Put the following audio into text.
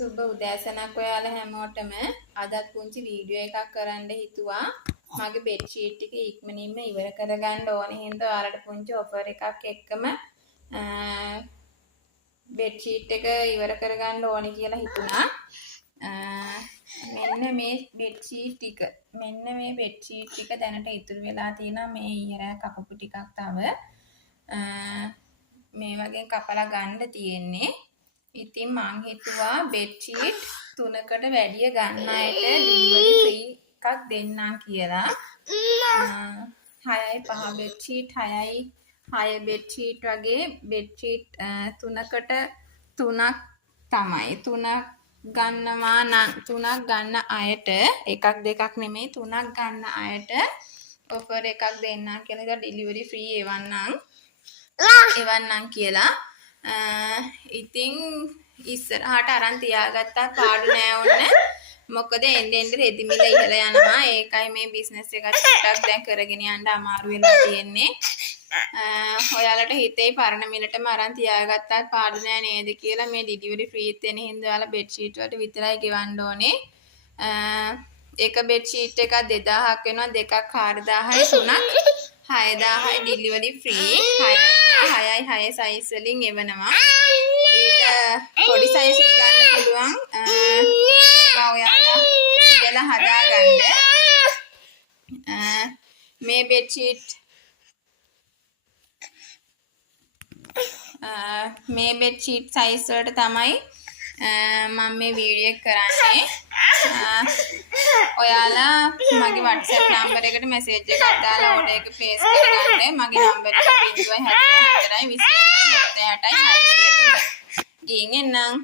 සුබ උදෑසනක් ඔයාලා හැමෝටම. අදත් පුංචි වීඩියෝ එකක් කරන්න හිතුවා. මගේ බෙඩ් ෂීට් ටික ඉක්මනින්ම ඉවර කරගන්න ඕනේ හින්දා ඔයාලට පුංචි ඔෆර් එකක් එක්කම බෙඩ් ෂීට් එක ඉවර කරගන්න ඕනේ කියලා හිතුණා. මෙන්න මේ බෙඩ් ෂීට් ටික දැනට ඉතුරු වෙලා තියෙනවා. මේ ඊයරෑ කපපු ටිකක් තව මේ වගේ කපලා ගන්න තියෙන්නේ. ඉතින් මං හිතුවා බෙඩ් ෂීට් 3කට වැඩිය ගන්න අයට ඩෙලිවරි ෆ්‍රී එකක් දෙන්නම් කියලා. 6යි 5 බෙඩ් ෂීට් 6 බෙඩ් ෂීට් වගේ බෙඩ් ෂීට් 3කට 3ක් තමයි. 3ක් ගන්නවා නම් 3ක් ගන්න අයට එකක් දෙකක් නෙමෙයි 3ක් ගන්න අයට ඔෆර් එකක් දෙන්නම් කියලා. ඒක ඩෙලිවරි ෆ්‍රී එවන්නම් කියලා. ඉතින් ඉස්සරහට අරන් තියාගත්තා පාඩු නෑ ඕන. මොකද එන්න රෙදි මිල ඉහළ යනවා. ඒකයි මේ බිස්නස් එක ටිකක් දැන් කරගෙන යන්න අමාරු වෙලා තියෙන්නේ. ඔයාලට හිතේ පරණ මිලටම අරන් තියාගත්තා පාඩු නෑ නේද කියලා. මේ ඩෙලිවරි ෆ්‍රී දෙන හින්දා ඔයාලා බෙඩ් ෂීට් වලට විතරයි ගෙවන්න ඕනේ. එක බෙඩ් ෂීට් එකක් 2000ක් වෙනවා. දෙකක් 4000යි 3ක් 6000යි ඩෙලිවරි ෆ්‍රී. 6යි 6 සයිස් වලින් එවනවා. ඊට පොඩි සයිස් එක ගන්න පුළුවන්. ඔයාලා කියලා හදාගන්න. මේ බෙඩ් ෂීට් සයිස් වලට තමයි මම මේ වීඩියෝ එක කරන්නේ. ඔයාලා මගේ WhatsApp නම්බර් එකට මැසේජ් එකක් දාලා ඕඩර් එක ප්ලේස් කරගන්න. මගේ නම්බර් එක 074 20 78 603. ගිහින් එන්නම්.